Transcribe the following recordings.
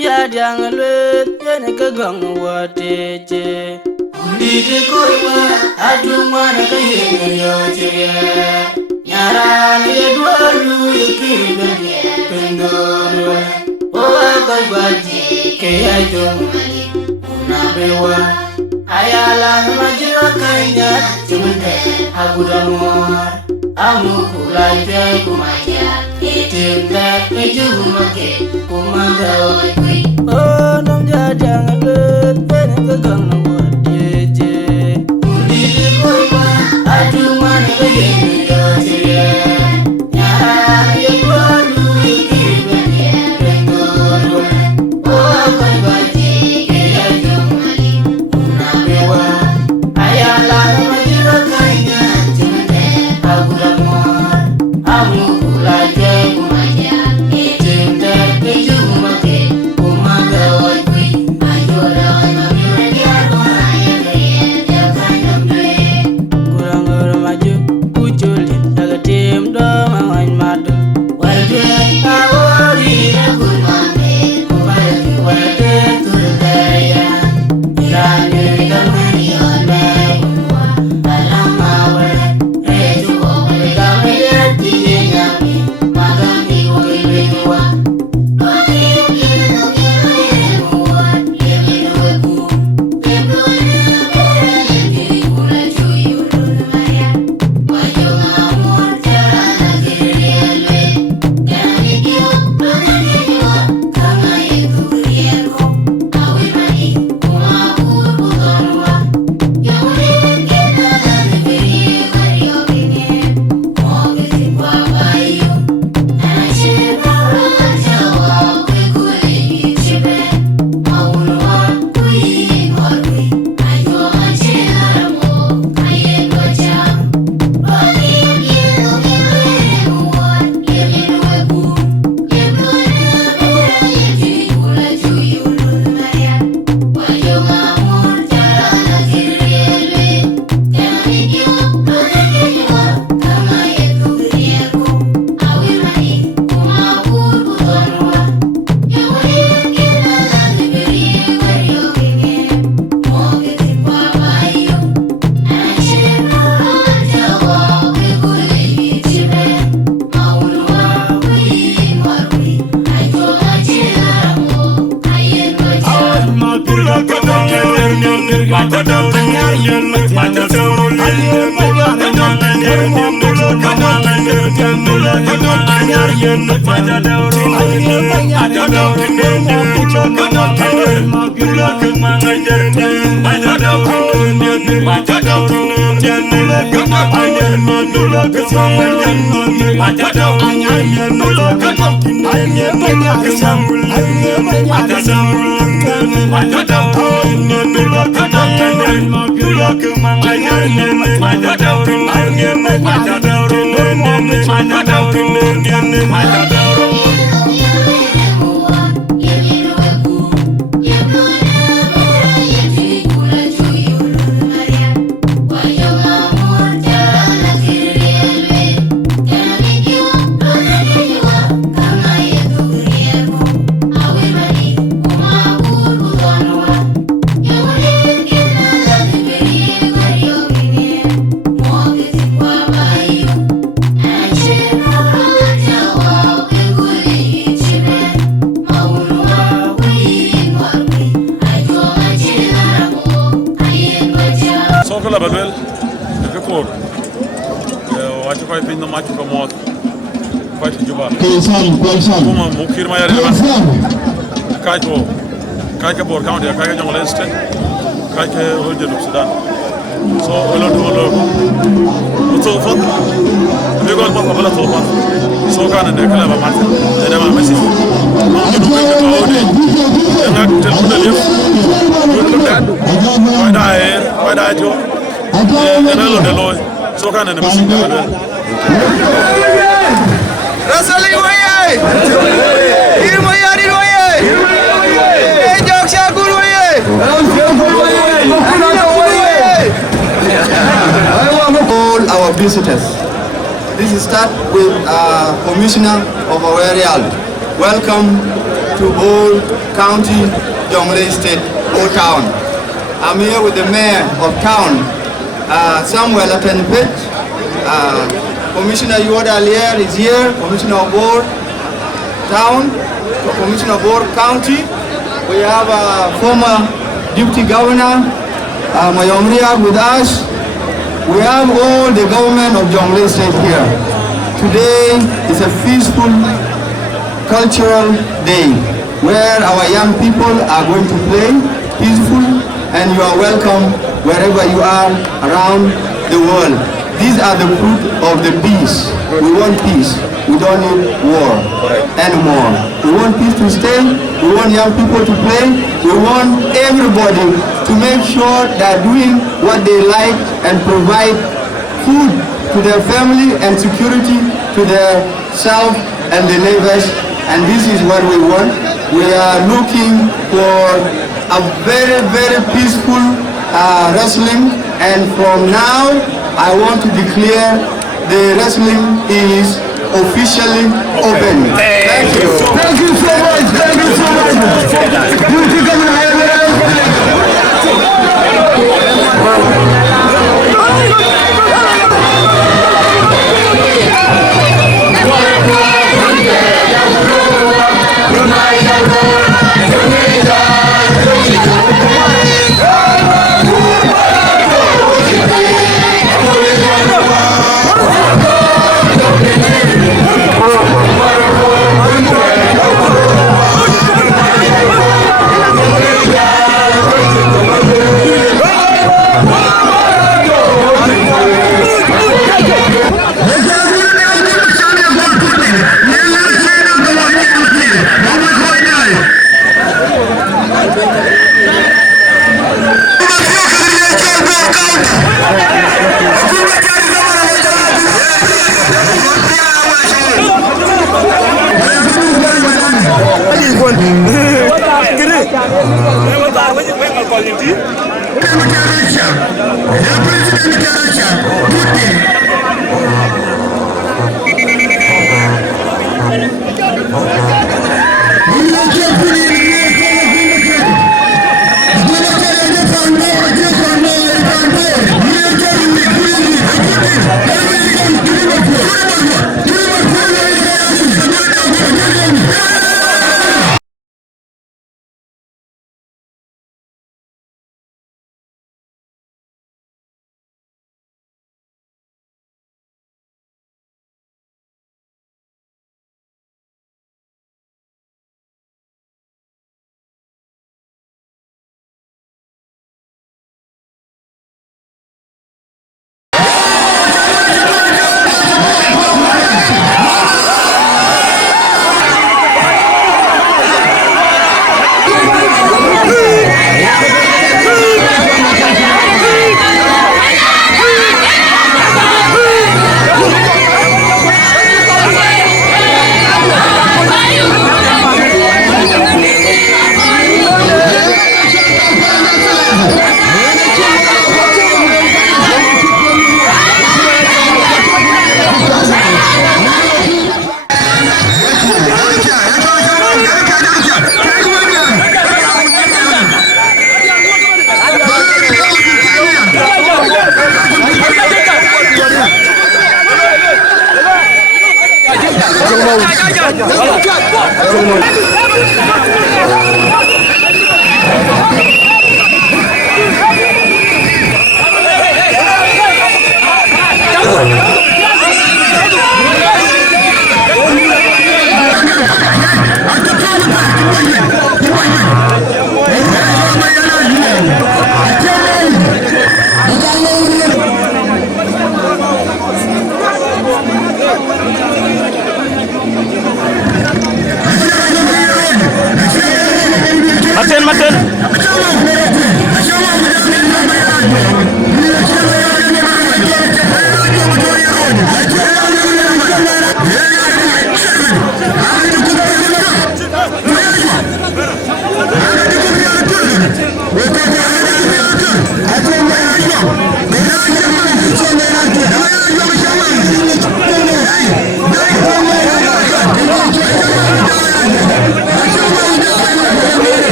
ya diang lue yene ka gong wa te che undi de ko wa adu mana ka yene yo che nyara ni dwalu yikirbe pendo o ka gwaji ke ajo una bewa ayala majira kanya chunde agudamor amukula je kumaya etimda ejumake kumanda oh nom jajang lut ben gagang wadeje udi ko ba aduman ke yo je nyara ye balu kibe pendoro oh kan baji ke ajumali una bewa ayala majira kanya chunde agudamor amukula je kumaya etimda ejumake kumanda wajui ajola mabirya kurangor maju kujuli jagatim do mawan madu walde awori kumame kubalaki walde turgaya irani gamani ona alama wala eju wala gamaya tinyami magami wala Kuma mukir ma yari man kai ko bor county kai jong leste kai ke hoje du Sudan so olo to fot be gol ma bala to fot so kana de kala ba mat de ma messi ma du ko ko de na tel ko de wa da jo na lo de lo so kana de messi Rasali waye irmo yari waye ejok shagul waye I want to call our visitors. This is start with Commissioner of our area. Welcome to Old County, Jonglei State, Old Town. I'm here with the mayor of town, Samuel Atenipet. Commissioner Yoda Alier is here, Commissioner of Board Town, Commissioner of Board County. We have a former Deputy Governor, Mayomria, with us. We have all the government of Jonglei State here. Today is a peaceful cultural day where our young people are going to play peaceful, and you are welcome wherever you are around the world. These are the fruit of the peace. We want peace. We don't need war anymore. We want peace to stay. We want young people to play. We want everybody to make sure they're doing what they like and provide food to their family and security to their self and the neighbors. And this is what we want. We are looking for a very, very peaceful wrestling. And from now, I want to declare the wrestling is officially open. Thank you. Thank you so much. Thank you so much. Deputy Governor.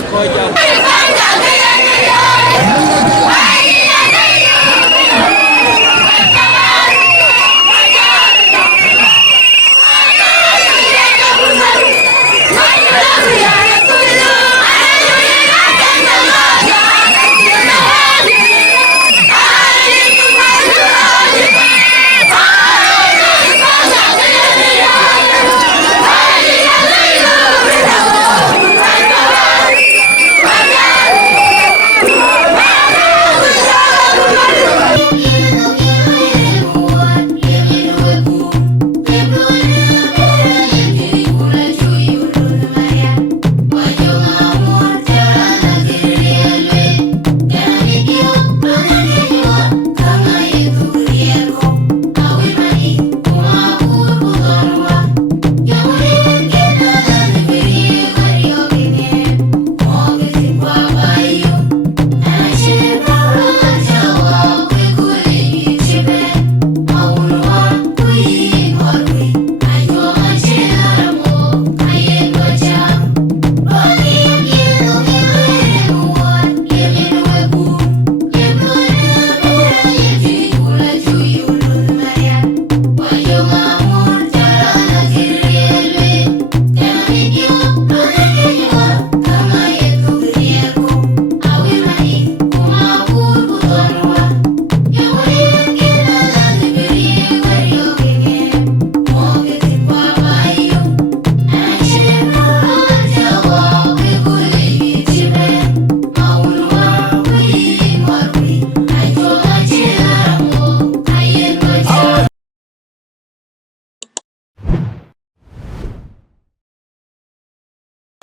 Aku aja.